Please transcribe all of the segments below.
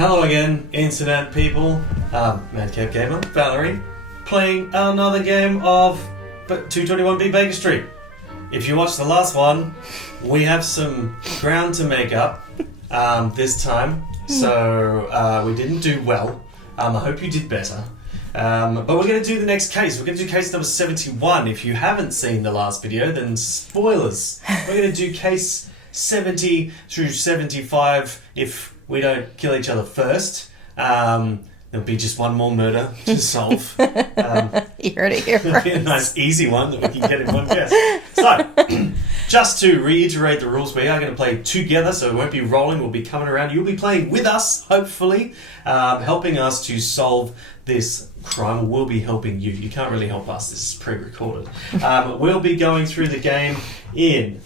Hello again, internet people. Madcap Gamer, Valerie, playing another game of 221B Baker Street. If you watched the last one, we have some ground to make up this time, so we didn't do well. I hope you did better. But we're going to do the next case. We're going to do case number 71. If you haven't seen the last video, then spoilers. We're going to do case 70 through 75 if we don't kill each other first. There'll be just one more murder to solve. You heard it here It'll first. be a nice easy one that we can get in one guess. So, just to reiterate the rules, we are going to play together, so it won't be rolling, we'll be coming around. You'll be playing with us, hopefully, helping us to solve this crime. We'll be helping you. You can't really help us, this is pre-recorded. We'll be going through the game in...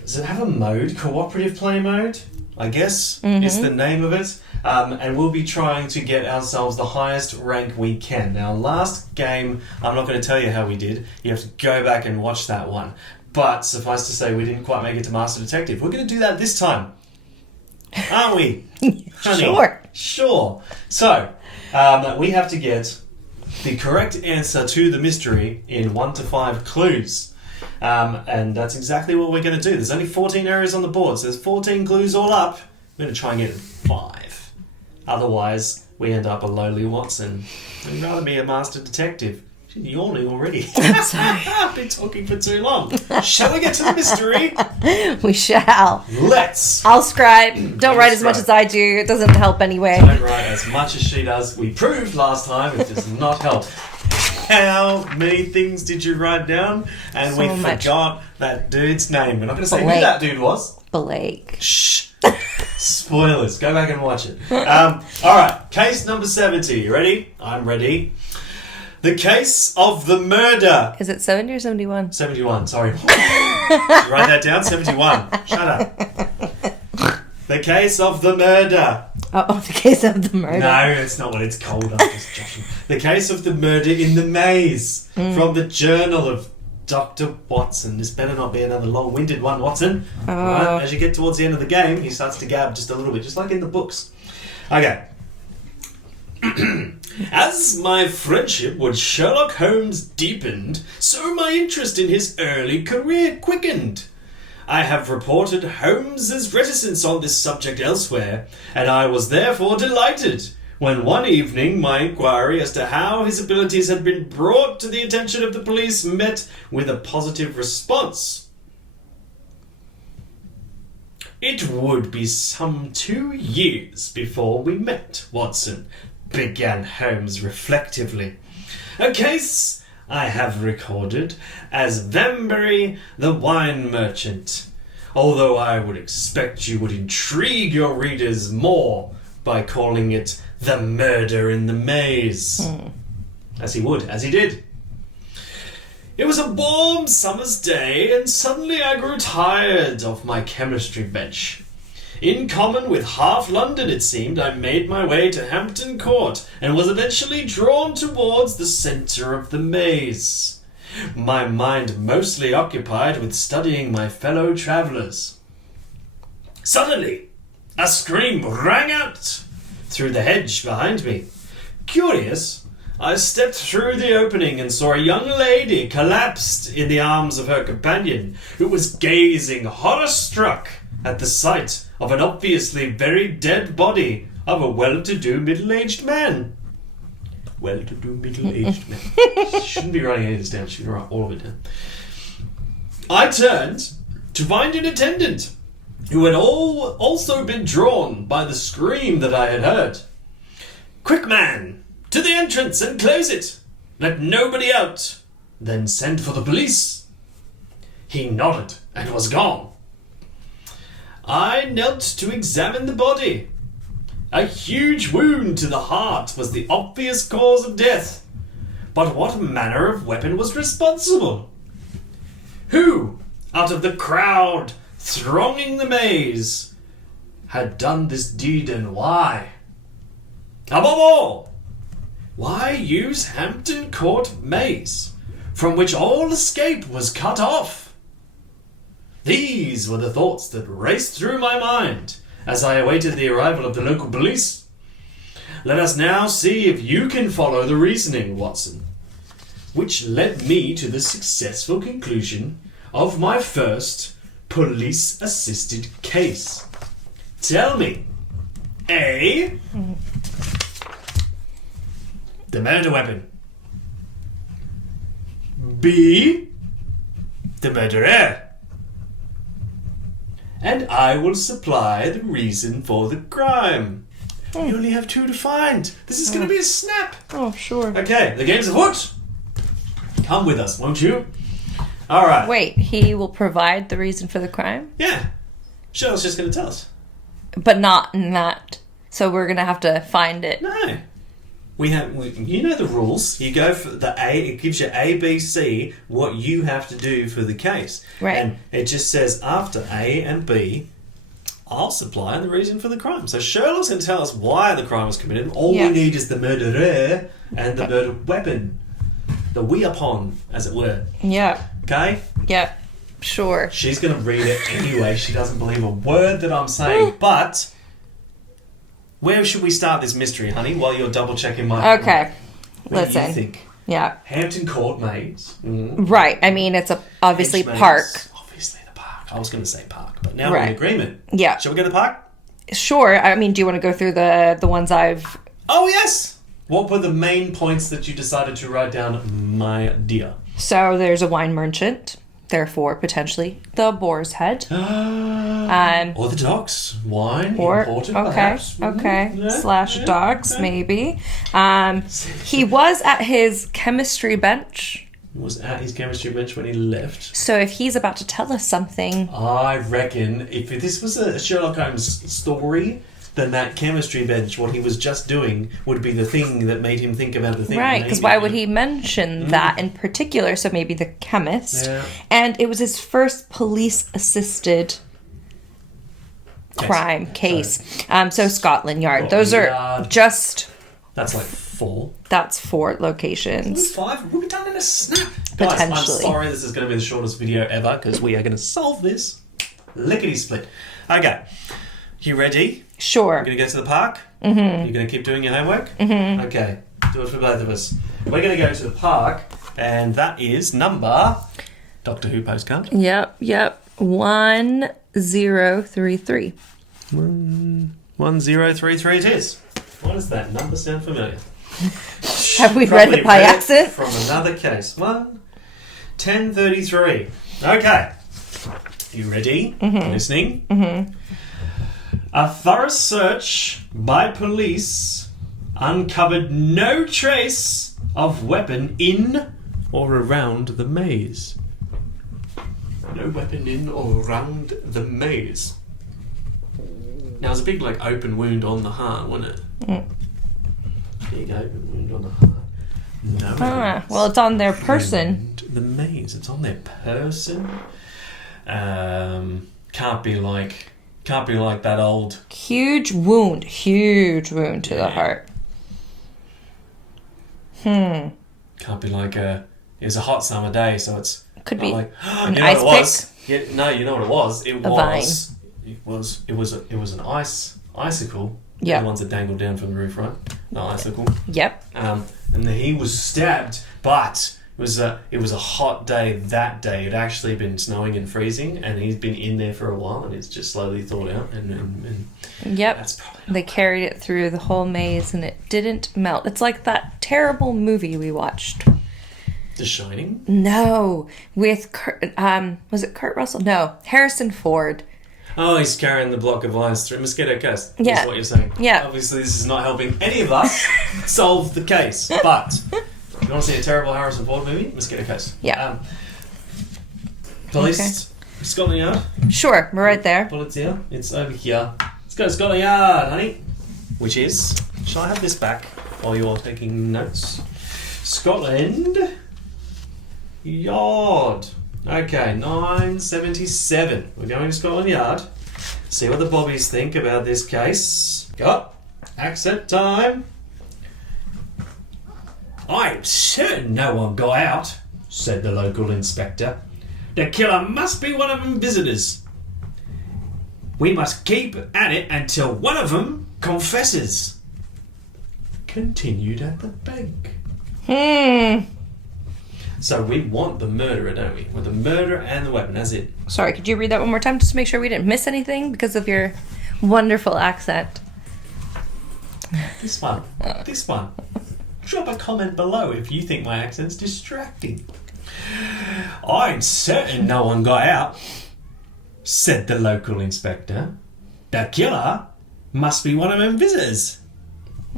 Does it have a mode? Cooperative play mode, I guess, is the name of it. And we'll be trying to get ourselves the highest rank we can. Now, last game, I'm not going to tell you how we did. You have to go back and watch that one. But suffice to say, we didn't quite make it to Master Detective. We're going to do that this time. Aren't we? Honey? Sure. So, we have to get the correct answer to the mystery in 1 to 5 clues. And that's exactly what we're going to do. There's only 14 areas on the board, so there's 14 clues all up. We're going to try and get 5. Otherwise, we end up a lowly Watson. I'd rather be a master detective. She's yawning already. I'm sorry. I've been talking for too long. Shall we get to the mystery? We shall. Let's. I'll scribe. Don't write as much as I do. It doesn't help anyway. Don't write as much as she does. We proved last time it does not help. How many things did you write down? And So we much. forgot that dude's name. We're not going to say who Blake. that dude was. Blake. Shh. Spoilers. Go back and watch it. Alright, case number 70. You ready? I'm ready. The case of the murder. Is it 70 or 71? 71, sorry. Did you write that down? 71. Shut up. The case of the murder. Oh, the case of the murder. No, it's not what it's called. I'm just joking. The case of the murder in the maze. From the Journal of Dr. Watson. This better not be another long-winded one, Watson. Right? As you get towards the end of the game, he starts to gab just a little bit, just like in the books. Okay. As my friendship with Sherlock Holmes deepened, so my interest in his early career quickened. I have reported Holmes's reticence on this subject elsewhere, and I was therefore delighted when one evening my inquiry as to how his abilities had been brought to the attention of the police met with a positive response. It would be some 2 years before we met, Watson, began Holmes reflectively. A case I have recorded as Vambury the wine merchant, although I would expect you would intrigue your readers more by calling it the murder in the maze. As he would, as he did. It was a warm summer's day, and suddenly I grew tired of my chemistry bench. In common with half London, it seemed, I made my way to Hampton Court, and was eventually drawn towards the centre of the maze, my mind mostly occupied with studying my fellow travellers. Suddenly, a scream rang out through the hedge behind me. Curious, I stepped through the opening and saw a young lady collapsed in the arms of her companion, who was gazing horror-struck at the sight of an obviously very dead body of a well-to-do middle-aged man. Well-to-do middle-aged man. Shouldn't be writing any of this down. Should write all of it down. I turned to find an attendant who had also been drawn by the scream that I had heard. Quick, man! To the entrance and close it! Let nobody out! Then send for the police! He nodded and was gone. I knelt to examine the body. A huge wound to the heart was the obvious cause of death. But what manner of weapon was responsible? Who, out of the crowd thronging the maze, had done this deed, and why? Above all, why use Hampton Court maze, from which all escape was cut off? These were the thoughts that raced through my mind as I awaited the arrival of the local police. Let us now see if you can follow the reasoning, Watson, which led me to the successful conclusion of my first police-assisted case. Tell me, A, the murder weapon. B, the murderer. And I will supply the reason for the crime. You only have 2 to find. This is going to be a snap. Oh, sure. Okay, the game's afoot. Come with us, won't you? All right. Wait, he will provide the reason for the crime? Yeah. Sherlock's just going to tell us. But not in that. So we're going to have to find it. No. You know the rules. You go for the A, it gives you A, B, C, what you have to do for the case. Right. And it just says after A and B, I'll supply the reason for the crime. So Sherlock's going to tell us why the crime was committed. All we need is the murderer and the murder weapon. The weapon, as it were. Yeah. Okay? Yeah. Sure. She's going to read it anyway. She doesn't believe a word that I'm saying. But where should we start this mystery, honey, while you're double-checking my... Okay. Where Listen. do you think? Yeah. Hampton Court Maze. Right. I mean, it's obviously Hedge park. Maze. Obviously the park. I was going to say park, but now we're in agreement. Yeah. Shall we go to the park? Sure. I mean, do you want to go through the ones I've... Oh, yes! What were the main points that you decided to write down, my dear? So there's a wine merchant. Therefore, potentially, the boar's head. Or the docks. Wine, imported, perhaps. Okay. Yeah, Docks, maybe. He was at his chemistry bench. Was at his chemistry bench when he left. So if he's about to tell us something... I reckon if this was a Sherlock Holmes story, then that chemistry bench, what he was just doing, would be the thing that made him think about the thing. Right, because why would he mention that in particular? So maybe the chemist. Yeah. And it was his first police-assisted crime case. So Scotland Yard. Those are just... That's like 4. That's 4 locations. 5. We'll be done in a snap. Potentially. Guys, I'm sorry this is going to be the shortest video ever, because we are going to solve this lickety-split. Okay. You ready? Sure. You're going to go to the park? Mm-hmm. You're going to keep doing your homework? Mm-hmm. Okay. Do it for both of us. We're going to go to the park, and that is number... Doctor Who postcard. Yep. 1033. 1033 it is. Why does that number sound familiar? Have we read it by accident? From another case. 1033. Okay. You ready? Mm-hmm. Listening? Mm-hmm. A thorough search by police uncovered no trace of weapon in or around the maze. No weapon in or around the maze. Now, it was a big, open wound on the heart, wasn't it? Big open wound on the heart. No. Well, it's on their person. The maze. It's on their person. Can't be like that old... Huge wound to the heart. Can't be like it was a hot summer day, so it's... Could be like, an ice pick. Yeah, no, you know what it was? It was an icicle. Yeah. The ones that dangled down from the roof, right? The icicle. Yep. And then he was stabbed, but it was a hot day that day. It had actually been snowing and freezing, and he's been in there for a while, and it's just slowly thawed out. And yep. That's probably they carried it through the whole maze, and it didn't melt. It's like that terrible movie we watched. The Shining? No, with was it Kurt Russell? No, Harrison Ford. Oh, he's carrying the block of ice through Mosquito Coast. Yeah. Is what you're saying. Yeah. Obviously, this is not helping any of us solve the case. But you want to see a terrible Harrison Ford movie? Mosquito Coast. Yeah. Police, Scotland Yard. Sure, we're right there. Bullets here. It's over here. Let's go to Scotland Yard, honey. Which is... Shall I have this back while you're taking notes? Scotland Yard. Okay, 977. We're going to Scotland Yard. See what the bobbies think about this case. Go. Accent time. I'm certain no one got out, said the local inspector. The killer must be one of them visitors. We must keep at it until one of them confesses. Continued at the bank. So we want the murderer, don't we? With the murderer and the weapon, that's it. Sorry, could you read that one more time just to make sure we didn't miss anything because of your wonderful accent? This one. Drop a comment below if you think my accent's distracting. I'm certain no one got out, said the local inspector. The killer must be one of them visitors.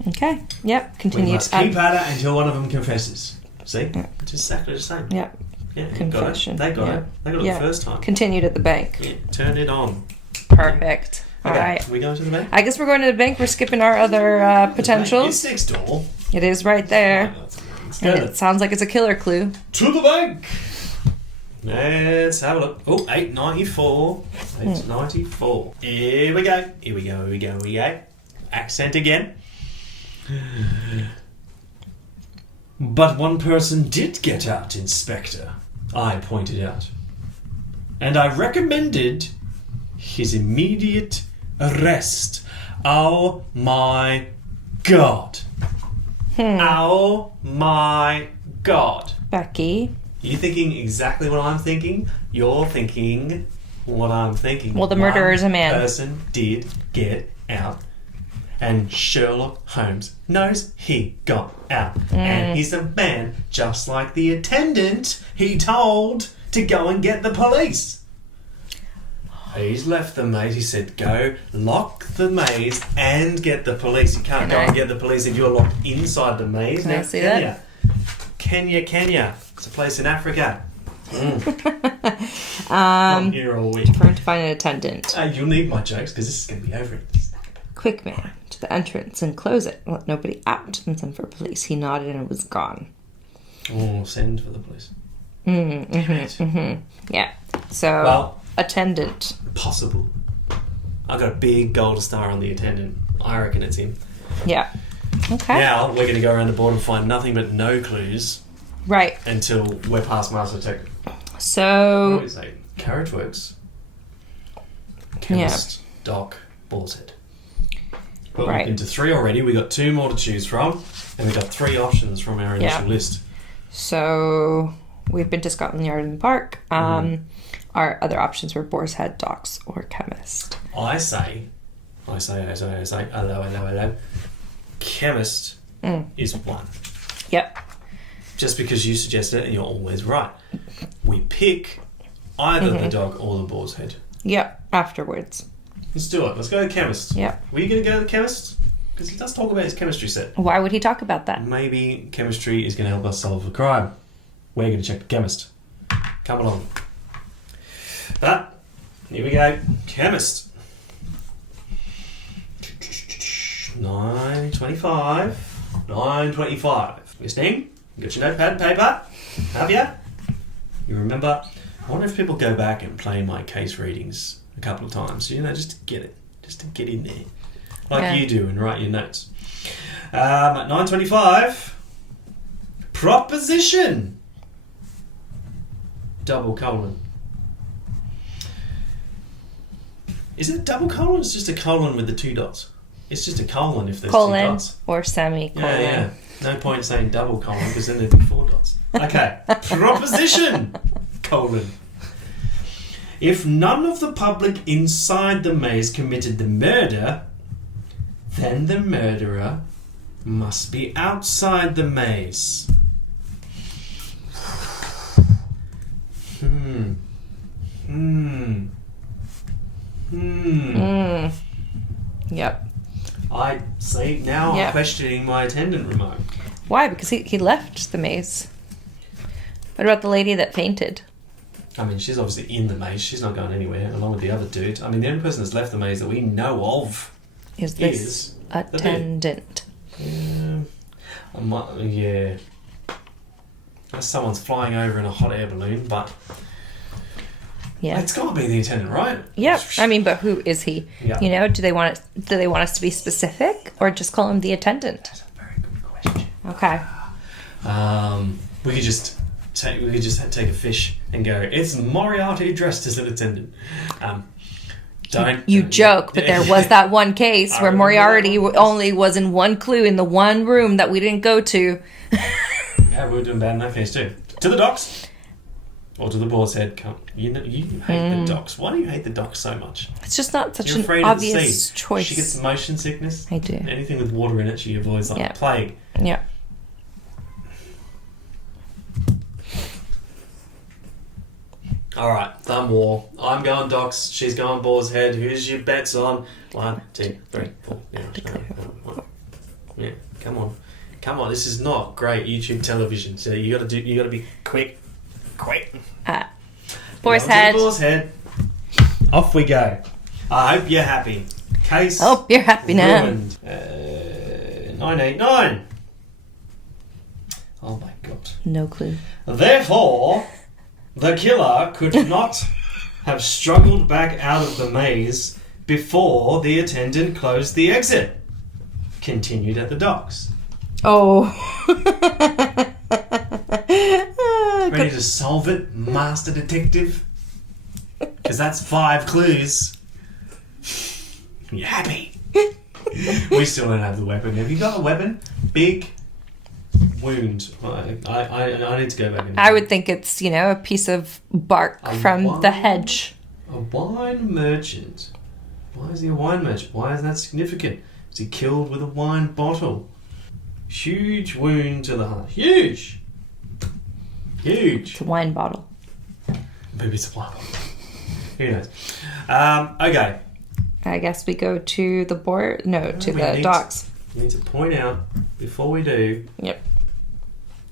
Okay. Yep. Continue. We must keep at it until one of them confesses. See? It's exactly the same. Yep. Yeah, Confession. They got it. They got it the first time. Continued at the bank. Yeah, turn it on. Perfect. All Okay, right. we going to the bank? I guess we're going to the bank. We're skipping our other potentials. It's next door. It is right there. Let's go And it sounds like it's a killer clue. to the bank. Let's have a look. Oh, 894. 894. Here we go. Accent again. But one person did get out, Inspector, I pointed out. And I recommended his immediate arrest. Oh my God. Oh my God. Becky. You're thinking exactly what I'm thinking. You're thinking what I'm thinking. Well, the murderer is a man. One person did get out. And Sherlock Holmes knows he got out. And he's a man just like the attendant he told to go and get the police. He's left the maze. He said, go lock the maze and get the police. You can't go and get the police if you're locked inside the maze. Can I see that? Kenya. It's a place in Africa. I'm here all week. For him to find an attendant. You'll need my jokes because this is going to be over. Quick man to the entrance and close it. Let nobody out and send for police. He nodded and was gone. Oh, send for the police. Yeah. So, Well, attendant. possible. I got a big gold star on the attendant. I reckon it's him. Yeah. Okay. Now we're going to go around the board and find nothing but no clues Right. until we're past Master Detective. So, What is that? Carriage Works. Chemist. Doc. Boar's Head. Well, Right. we've been to 3 already. We got 2 more to choose from, and we got 3 options from our initial list. So we've been to Scotland Yard and Park. Our other options were Boar's Head, Docks, or Chemist. I say, hello. Chemist is 1. Yep. Just because you suggested it and you're always right. We pick either the dog or the boar's head. Yep. Afterwards. Let's do it. Let's go to the chemist. Yep. Were you going to go to the chemist? Because he does talk about his chemistry set. Why would he talk about that? Maybe chemistry is going to help us solve a crime. We're going to check the chemist. Come along. Here we go. Chemist. 9:25. 9:25. Listening? You got your notepad and paper? Have you? You remember? I wonder if people go back and play my case readings a couple of times, just to get it. Just to get in there. Like you do and write your notes. At 9:25, proposition. Double colon. Is it a double colon? It's just a colon with the 2 dots. It's just a colon if there's 2 dots. Or semicolon. Yeah. No point saying double colon because then there'd be 4 dots. Okay. Proposition. Colon. If none of the public inside the maze committed the murder, then the murderer must be outside the maze. Yep. I see. Now I'm questioning my attendant remote. Why? Because he left the maze. What about the lady that fainted? I mean, she's obviously in the maze. She's not going anywhere, along with the other dude. I mean, the only person that's left the maze that we know of is this attendant. Yeah. Unless someone's flying over in a hot air balloon, but it's got to be the attendant, right? Yep. I mean, but who is he? Yeah. Do they want us to be specific or just call him the attendant? That's a very good question. Okay. We could just take a fish and go, it's Moriarty dressed as an attendant. You joke, but there was that one case where Moriarty only was in one clue in the one room that we didn't go to. Yeah, we were doing bad in that case too. To the docks. Or to the Boar's Head. Come, you hate the docks. Why do you hate the docks so much? It's just not such You're an obvious of the sea. choice. She gets motion sickness. I do. Anything with water in it, she avoids like plague. Yeah. All right, thumb war. I'm going docks. She's going Boar's Head. Who's your bets on? 1, 2, 3, 4. Yeah, come on. This is not great YouTube television. So you got to be quick. Boar's Head. Boar's Head. Off we go. I hope you're happy. Case. Hope you're happy now. Ruined. 989. Oh my god. No clue. Therefore, the killer could not have struggled back out of the maze before the attendant closed the exit. Continued at the docks. Oh. Ready to solve it, Master Detective? Because that's 5 clues. You happy? We still don't have the weapon. Have you got a weapon? Big wound. I need to go back and... I would think it's, a piece of bark from the hedge. A wine merchant. Why is he a wine merchant? Why is that significant? Was he killed with a wine bottle? Huge wound to the heart. Huge! It's a wine bottle. Maybe it's a wine bottle. Who knows? Okay. I guess we go to the board. No, to the docks. We need to point out before we do. Yep.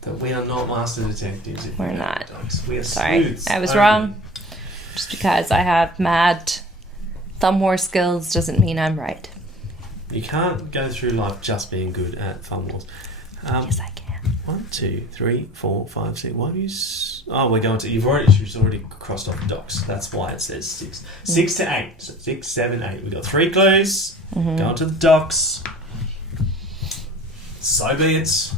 That we are not master detectives. We're not. Dogs. We are Sorry, sleuths I was only. wrong. Just because I have mad thumb war skills doesn't mean I'm right. You can't go through life just being good at thumb wars. Yes, I can. 1, 2, 3, 4, 5, 6. Why do you... Oh, we're going to... She's already crossed off docks. That's why it says 6. 6 to 8. So 6, 7, 8. We've got 3 clues. Going to the docks. So be it.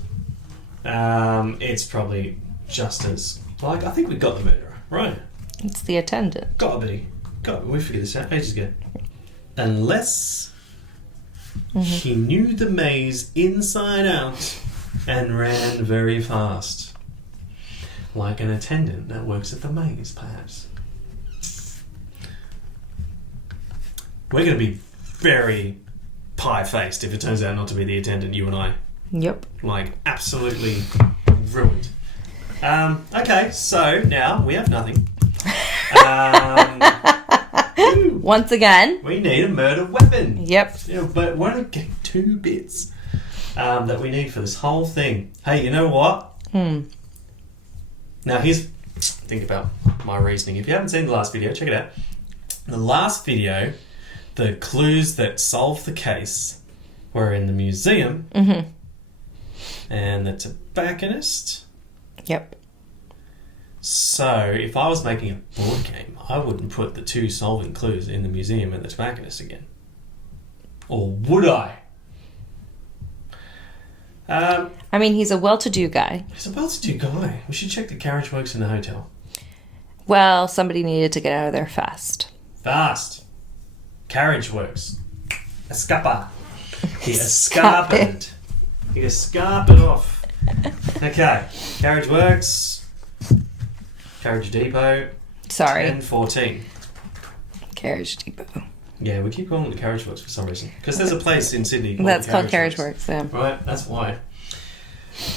It's probably just as... I think we got the murderer. Right. It's the attendant. Gotta be. We figured this out ages ago. Unless... he knew the maze inside out and ran very fast. Like an attendant that works at the maze, perhaps. We're going to be very pie-faced if it turns out not to be the attendant, you and I. Yep. Absolutely ruined. Okay, so now we have nothing. Once again. We need a murder weapon. Yep. But we're only getting 2 bits that we need for this whole thing. Hey, you know what? Now think about my reasoning. If you haven't seen the last video, check it out. The last video, the clues that solved the case were in the museum and the tobacconist. Yep. So, if I was making a board game, I wouldn't put the 2 solving clues in the museum and the tobacconist again. Or would I? I mean, he's a well-to-do guy. He's a well-to-do guy. We should check the carriage works in the hotel. Well, somebody needed to get out of there fast. Fast. Carriage works. Escapa. He escaped. He escaped off. Okay. Carriage works. Carriage Depot. Sorry. 1014. Carriage Depot. Yeah, we keep calling it the Carriage Works for some reason. Because there's a place in Sydney called That's called Carriage Works, yeah. Right, that's why.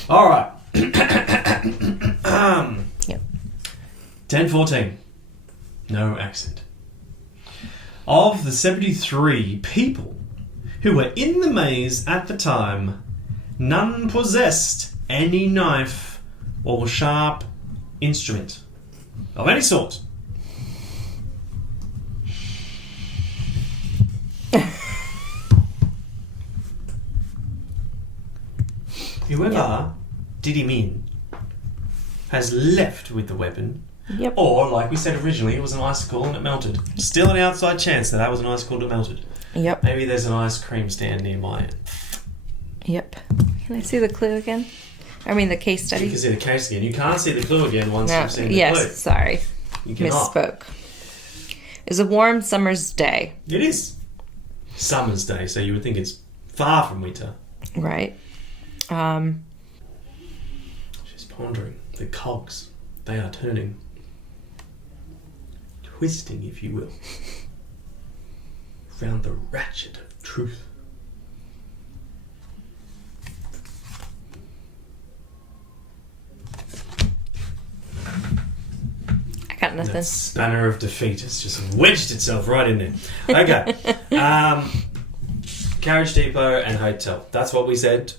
Alright. Yep. 1014. No accent. Of the 73 people who were in the maze at the time, none possessed any knife or sharp instrument of any sort. Whoever did him in has left with the weapon. Yep. Or, like we said originally, it was an icicle and it melted. Still an outside chance that was an icicle that melted. Yep. Maybe there's an ice cream stand nearby it. Yep. Can I see the clue again? I mean, the case study. You can see the case again. You can't see the clue again once you've seen the clue. Yes, sorry. You cannot. Misspoke. It's a warm summer's day. It is summer's day, so you would think it's far from winter. Right. She's pondering. The cogs, they are turning. Twisting, if you will. Round the ratchet of truth. I got nothing. That spanner of defeat has just wedged itself right in there. Okay. Carriage depot and hotel. That's what we said.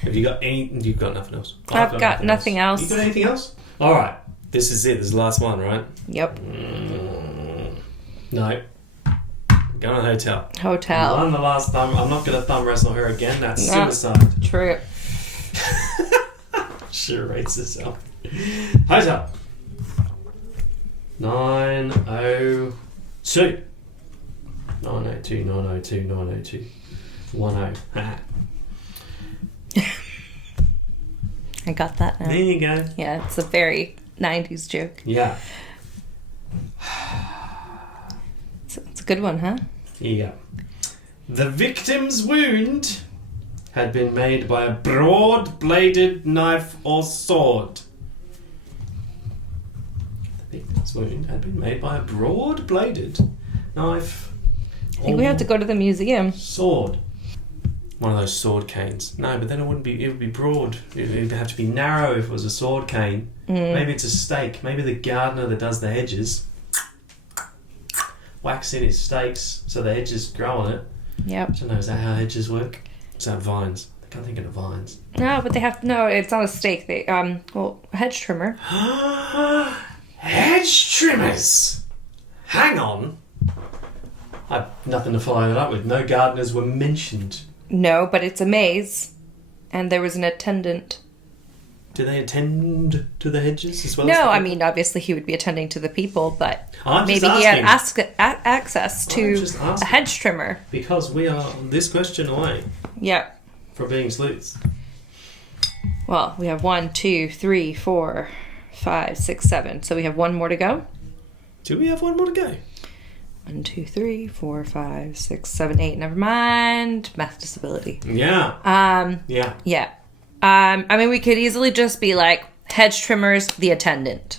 Have you got any? You've got nothing else. I've got nothing else. You got anything else? All right. This is it. This is the last one, right? Yep. No. Going to hotel. Hotel. Won the last thumb. I'm not going to thumb wrestle her again. That's suicide. True. She rates herself. Hotel. 902. 902, 902, 902. 10. I got that now. There you go. Yeah, it's a very 90s joke. Yeah. It's a good one, huh? Yeah. The victim's wound had been made by a broad-bladed knife or sword. The victim's wound had been made by a broad-bladed knife. I think we have to go to the museum. Sword. One of those sword canes. No, but then it would be broad. It would have to be narrow if it was a sword cane. Maybe it's a stake. Maybe the gardener that does the hedges whacks in his stakes so the hedges grow on it. Yep. I don't know, is that how hedges work? Is that vines? I can't think of the vines. No, but they have no, it's not a stake. They a hedge trimmer. Hedge trimmers! Hang on. I have nothing to follow that up with. No gardeners were mentioned. No, but it's a maze. And there was an attendant. Do they attend to the hedges as well? No, I mean, obviously he would be attending to the people, but maybe he had access to a hedge trimmer. Because we are this question away. Yep. From being sleuths. Well, we have 1, 2, 3, 4, 5, 6, 7. So we have one more to go? Do we have one more to go? 1, 2, 3, 4, 5, 6, 7, 8. Never mind. Math disability. Yeah. Yeah. Yeah. I mean, we could easily just be like, hedge trimmers, the attendant.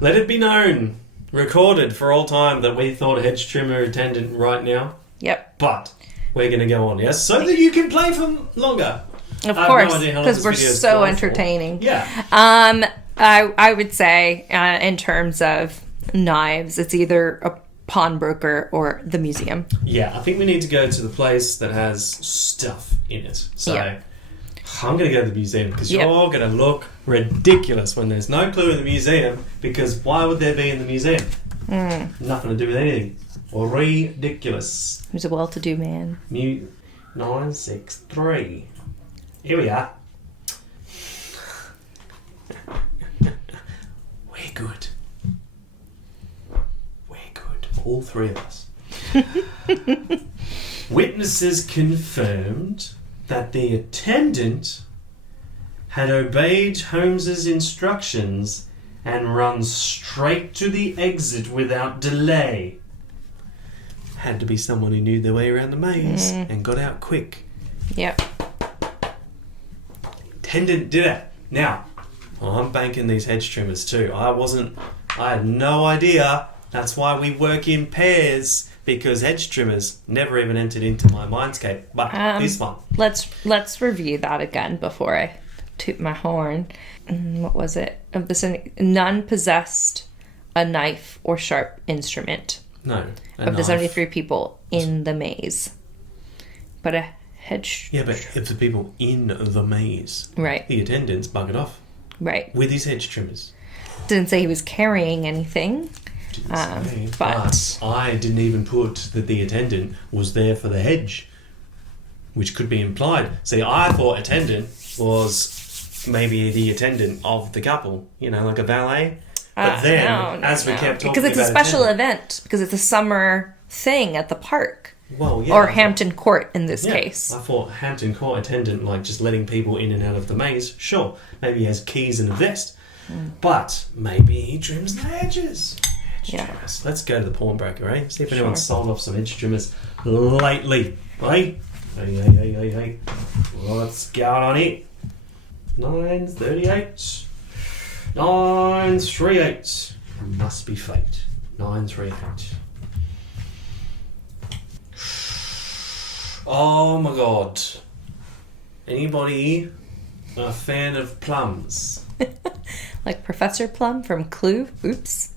Let it be known, recorded for all time, that we thought hedge trimmer attendant right now. Yep. But we're going to go on, yes? So that you can play for longer. Of course, because we're so entertaining. Yeah. I would say, in terms of knives, it's either a pawnbroker or the museum. Yeah, I think we need to go to the place that has stuff in it. So I'm going to go to the museum because you're going to look ridiculous when there's no clue in the museum, because why would there be in the museum? Nothing to do with anything. Or ridiculous. He's a well-to-do man. 963. Here we are. We're good. We're good. All three of us. Witnesses confirmed that the attendant had obeyed Holmes's instructions and run straight to the exit without delay. Had to be someone who knew their way around the maze and got out quick. Yep. Attendant did it. Now, I'm banking these hedge trimmers too. I had no idea. That's why we work in pairs, because hedge trimmers never even entered into my mindscape. But this one. Let's review that again before I toot my horn. What was it? None possessed a knife or sharp instrument. No. Of the 73 people in the maze. But a hedge... Yeah, but if the people in the maze... Right. The attendants buggered off. Right. With his hedge trimmers. Didn't say he was carrying anything. But I didn't even put that the attendant was there for the hedge, which could be implied. See, I thought attendant was maybe the attendant of the couple, like a valet. But then, as we kept talking about, because it's a special event, because it's a summer thing at the park. Well, yeah. Or Hampton Court in this case. I thought Hampton Court attendant, like just letting people in and out of the maze. Sure, maybe he has keys and a vest, but maybe he trims the hedges. Hedge Yeah. trimmers. Let's go to the pawnbroker, eh? See if anyone's Sure. sold off some hedge trimmers lately. Hey? Hey. What's going on here? 938. 938. Must be fate. 938. Oh my god. Anybody a fan of plums? Like Professor Plum from Clue. Oops.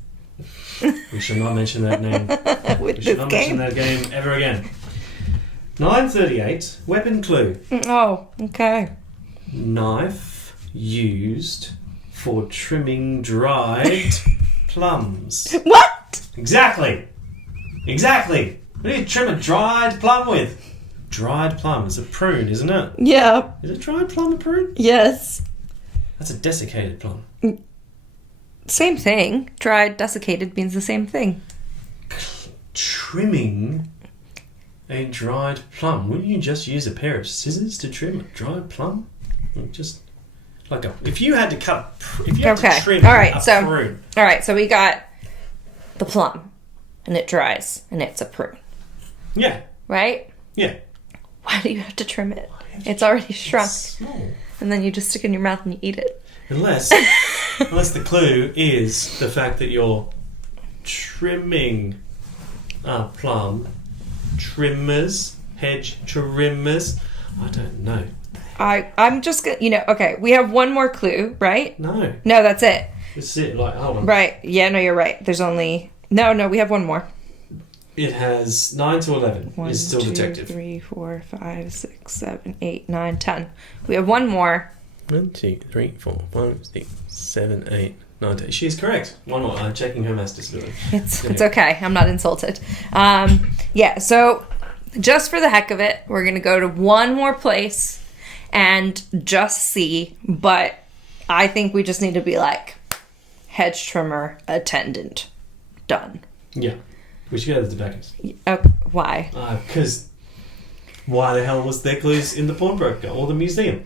We should not mention that name. With We this should not mention game. that game ever again. 938. Weapon clue. Oh, okay. Knife used for trimming dried plums. What? Exactly. What do you trim a dried plum with? Dried plum. It's a prune, isn't it? Yeah. Is a dried plum a prune? Yes. That's a desiccated plum. Same thing. Dried, desiccated means the same thing. Trimming a dried plum. Wouldn't you just use a pair of scissors to trim a dried plum? Just like if you had to Okay. trim All right, a so- prune. All right, so we got the plum, and it dries, and it's a prune, Yeah. right? Yeah. Why do you have to trim it? It's already shrunk, Small. and then you just stick it in your mouth and you eat it. Unless the clue is the fact that you're trimming a plum. Trimmers, hedge trimmers. I don't know. I'm just gonna, okay, we have one more clue, right? No. No, that's it. It's it. Like, hold on. Right. Yeah, no, you're right. There's only... No, we have one more. It has 9 to 11. 1, It's still 2, detective. 3, 4, 5, 6, 7, 8, 9, 10. We have one more. 1, 2, 3, 4, 5, 6, 7, 8, 9, 10. She's correct. One more. I'm checking her maths disability. It's okay. I'm not insulted. Yeah, so just for the heck of it, we're going to go to one more place and just see. But I think we just need to be like, hedge trimmer attendant. Done. Yeah. We should go to the tobaccos. Why? Because why the hell was there clues in the pawnbroker or the museum?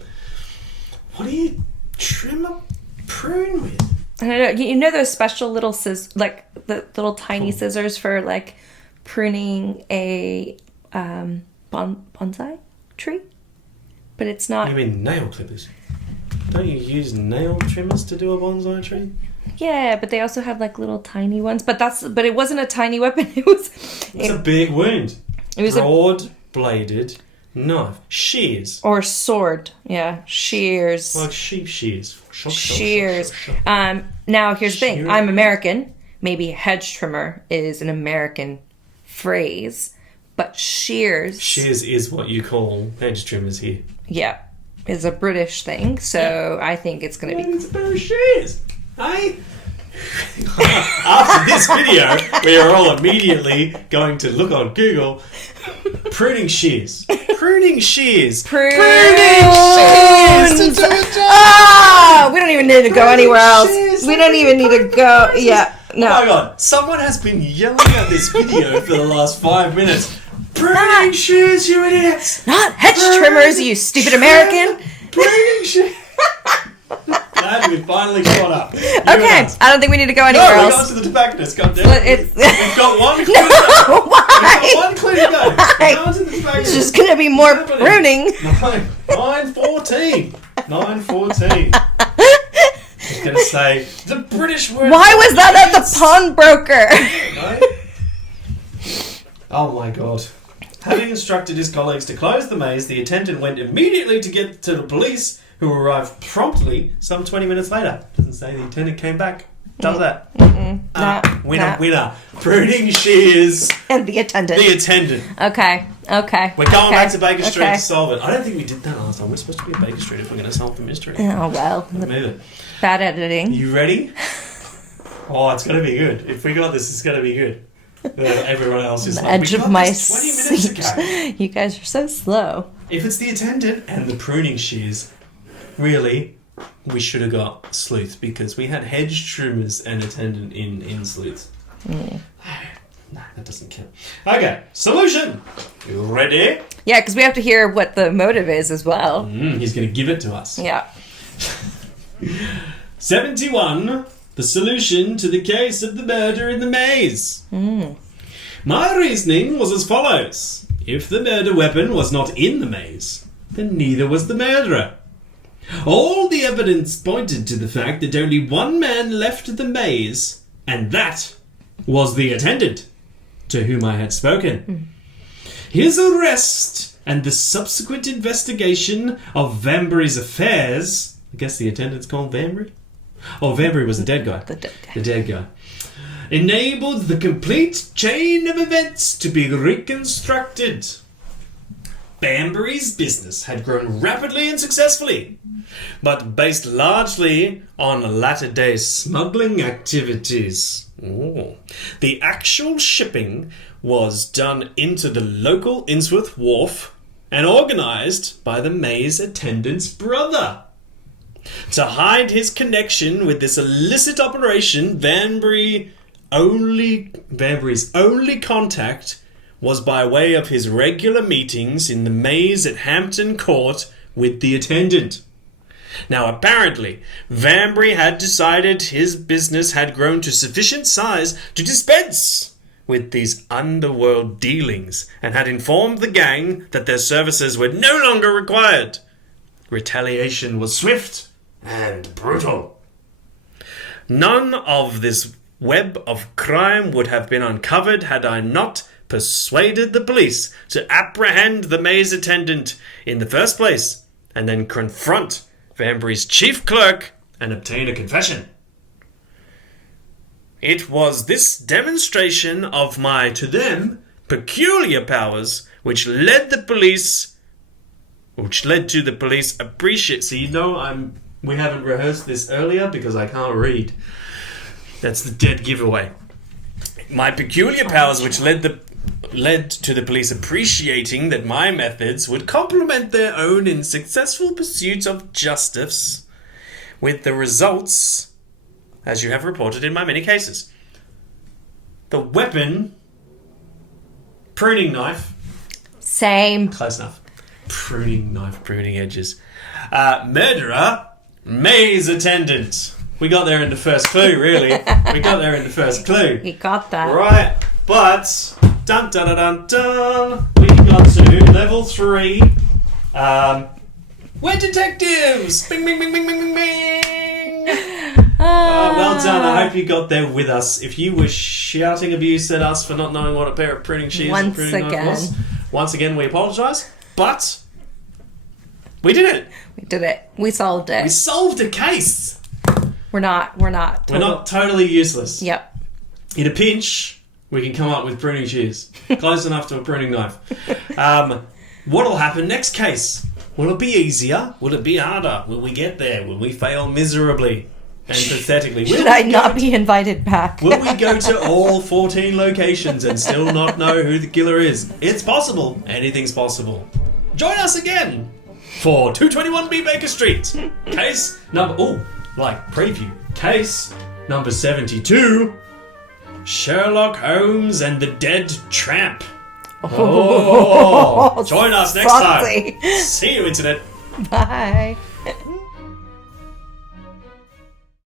What do you trim a prune with? I don't know. You know those special little like the little tiny scissors for like pruning a bonsai tree? But it's not. You mean nail clippers? Don't you use nail trimmers to do a bonsai tree? Yeah, but they also have like little tiny ones. But it wasn't a tiny weapon. It's a big wound. It was broad-bladed knife. Shears. or sword. Yeah, shears. Like sheep shears. Shears. Shock. Now here's the thing. Shear. I'm American. Maybe hedge trimmer is an American phrase, but shears. Shears is what you call hedge trimmers here. Yeah, is a British thing. So I think it's going to be. It's a pair of shears. Hey? After this video, we are all immediately going to look on Google. Pruning shears. Pruning shears. Prunes. To do a job. Ah, we don't even need to go anywhere else. shears. We don't even need to go. Yeah, Oh my no. god, someone has been yelling at this video for the last 5 minutes. Pruning shears, you idiots! Not hedge trimmers, you stupid American. Pruning shears. Glad we finally caught up. You and Okay, us. I don't think we need to go No, anywhere we're else. going to the tobacconist. God damn But it. it's- We've got one clue to go. We've Why? got one clue to go. We're going to the It's tobacconist. just going to be more pruning. 9:14. 9:14. I was going to say the British word. Why was that at the yes. pawnbroker? No? Oh my god. Having instructed his colleagues to close the maze, the attendant went immediately to get to the police, who arrived promptly some 20 minutes later. Doesn't say the attendant came back. Does that? Winner. Pruning shears. And the attendant. The attendant. Okay. We're going back to Baker Street to solve it. I don't think we did that last time. We're supposed to be at Baker Street if we're going to solve the mystery. Oh, well. Move it. Bad editing. You ready? Oh, it's going to be good. If we got this, it's going to be good. Everyone else is The like, edge we of got my this 20 minutes seat. ago. You guys are so slow. If it's the attendant and the pruning shears, really, we should have got sleuth because we had hedge trimmers and attendant in sleuth. No, that doesn't count. Okay, solution. You ready? Yeah, because we have to hear what the motive is as well. He's going to give it to us. Yeah. 71 the solution to the case of the murder in the maze. My reasoning was as follows. If the murder weapon was not in the maze, then neither was the murderer. All the evidence pointed to the fact that only one man left the maze, and that was the attendant to whom I had spoken. His arrest and the subsequent investigation of Vanbury's affairs... I guess the attendant's called Vanbury? Oh, Vanbury was the dead guy. The dead guy. The dead guy. Enabled the complete chain of events to be reconstructed. Banbury's business had grown rapidly and successfully, but based largely on latter-day smuggling activities. Ooh. The actual shipping was done into the local Innsworth wharf and organised by the maze attendant's brother. To hide his connection with this illicit operation, Vanbury's only contact was by way of his regular meetings in the maze at Hampton Court with the attendant. Now, apparently, Vanbury had decided his business had grown to sufficient size to dispense with these underworld dealings and had informed the gang that their services were no longer required. Retaliation was swift and brutal. None of this web of crime would have been uncovered had I not persuaded the police to apprehend the maze attendant in the first place and then confront Vanbury's chief clerk and obtain a confession. It was this demonstration of my, to them, peculiar powers which led to the police appreciate... See, we haven't rehearsed this earlier because I can't read. That's the dead giveaway. My peculiar powers which led to the police appreciating that my methods would complement their own in successful pursuit of justice, with the results, as you have reported in my many cases. The weapon, pruning knife. Same. Close enough. Pruning knife, pruning edges. Murderer, maze attendant. We got there in the first clue, really. We got there in the first clue. You got that. Right, but... Dun dun dun dun dun. We got to level 3. We're detectives. Bing bing bing bing bing bing bing. Well done. I hope you got there with us. If you were shouting abuse at us for not knowing what a pair of pruning shears and pruning knife was, once again we apologise. But we did it. We did it. We solved it. We solved a case. We're not totally useless. Yep. In a pinch, we can come up with pruning shears. Close enough to a pruning knife. What'll happen next case? Will it be easier? Will it be harder? Will we get there? Will we fail miserably and pathetically? Should I not be invited back? Will we go to all 14 locations and still not know who the killer is? It's possible. Anything's possible. Join us again for 221B Baker Street. Case number... preview. Case number 72... Sherlock Holmes and the Dead Tramp. Join us next time. See you, Internet. Bye.